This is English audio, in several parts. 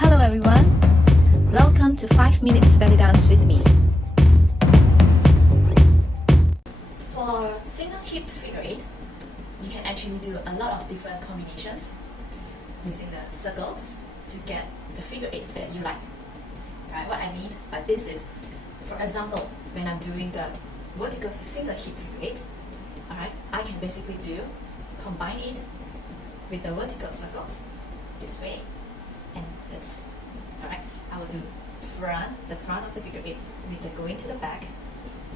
Hello everyone, welcome to 5 minutes belly dance with me. For single hip figure eight, you can actually do a lot of different combinations using the circles to get the figure eights that you like. Alright, what I mean by this is, for example, when I'm doing the vertical single hip figure eight, alright, I can basically combine it with the vertical circles this way and this. Alright, I will do the front of the figure eight with the going to the back,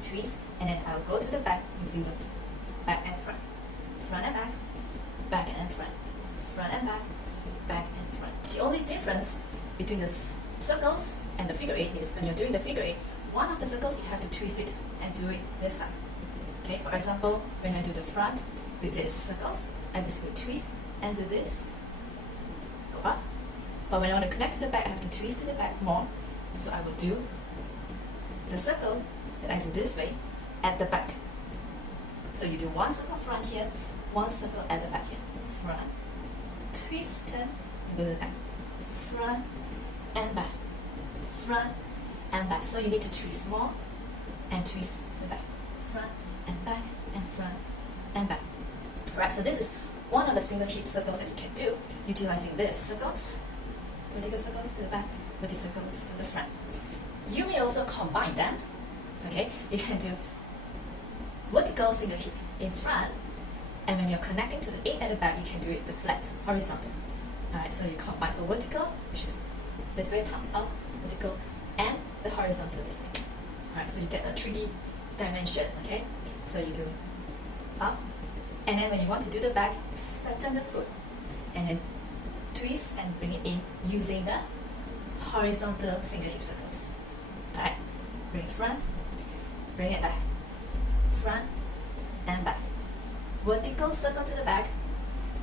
twist, and then I'll go to the back using the back and front and back, back and front and back, back and front. The only difference between the circles and the figure eight is when you're doing the figure eight, one of the circles you have to twist it and do it this side. Okay, for example, when I do the front with these circles, I basically twist and do this, go up. But when I want to connect to the back, I have to twist to the back more. So I will do the circle that I do this way at the back. So you do one circle front here, one circle at the back here. Front, twist, turn, and go to the back. Front and back. Front and back. So you need to twist more and twist to the back. Front and back and front and back. Alright, so this is one of the single hip circles that you can do utilizing these circles. Vertical circles to the back, vertical circles to the front. You may also combine them. Okay, you can do vertical single hip in front, and when you're connecting to the eight at the back, you can do it the flat, horizontal. Alright, so you combine the vertical, which is this way, thumbs up, vertical, and the horizontal this way. Alright, so you get a 3D dimension. Okay, so you do up, and then when you want to do the back, flatten the foot, and then twist and bring it in using the horizontal single hip circles. Alright, bring it front, bring it back, front and back. Vertical circle to the back,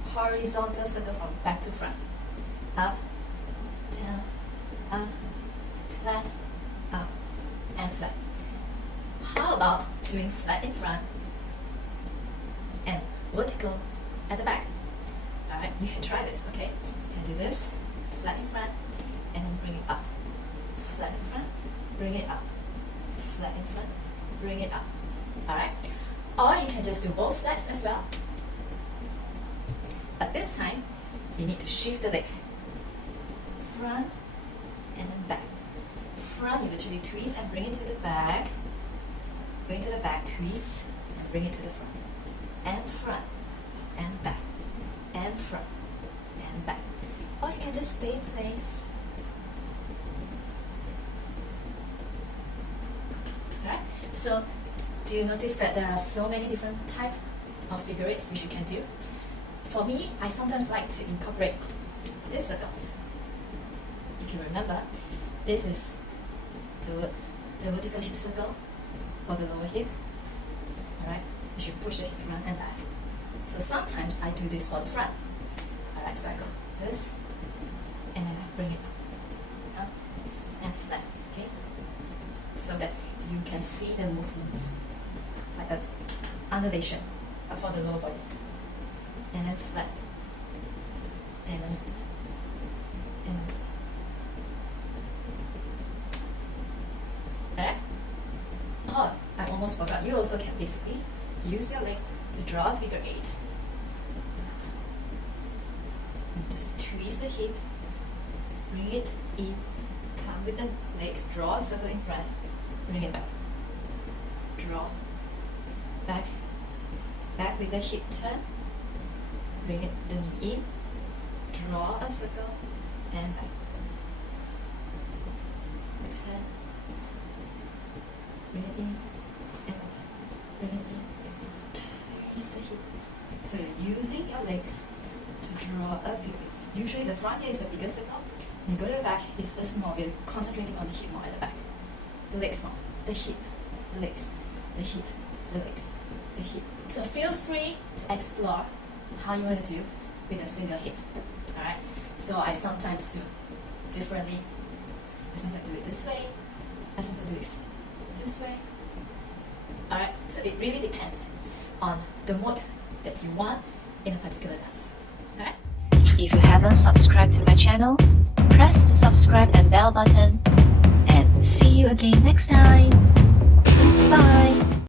horizontal circle from back to front. Up, down, up, flat, up, and flat. How about doing flat in front and vertical at the back? Alright, you can try this, okay? You can do this, flat in front, and then bring it up. Flat in front, bring it up. Flat in front, bring it up. Alright? Or you can just do both flats as well. But this time, you need to shift the leg. Front, and then back. Front, you literally twist and bring it to the back. Going to the back, twist, and bring it to the front. And front, and back. And front and back, or you can just stay in place. Right? So, do you notice that there are so many different types of figure eights which you can do? For me, I sometimes like to incorporate these circles. If you remember, this is the vertical hip circle for the lower hip. Alright, you should push the hip front and back. So sometimes I do this for the front. Alright, so I go this, and then I bring it up, and flat, okay? So that you can see the movements, like an undulation for the lower body. And then flat, and then flat, and then flat. Alright? Oh, I almost forgot. You also can basically use your leg to draw a figure eight. And just twist the hip, bring it in, come with the legs, draw a circle in front, bring it back, draw, back, back with the hip turn, bring it the knee in, draw a circle, and back, turn, bring it in, and back, bring it in, twist the hip. So you're using your legs to draw a figure. Usually the front here is a bigger circle. When you go to the back, it's the small. You're concentrating on the hip more at the back. The legs small. The hip, the legs, the hip, the legs, the hip. So feel free to explore how you want to do with a single hip. Alright? So I sometimes do differently. I sometimes do it this way. I sometimes do it this way. Alright? So it really depends on the mode that you want in a particular dance. Alright? If you haven't subscribed to my channel, press the subscribe bell button. And see you again next time.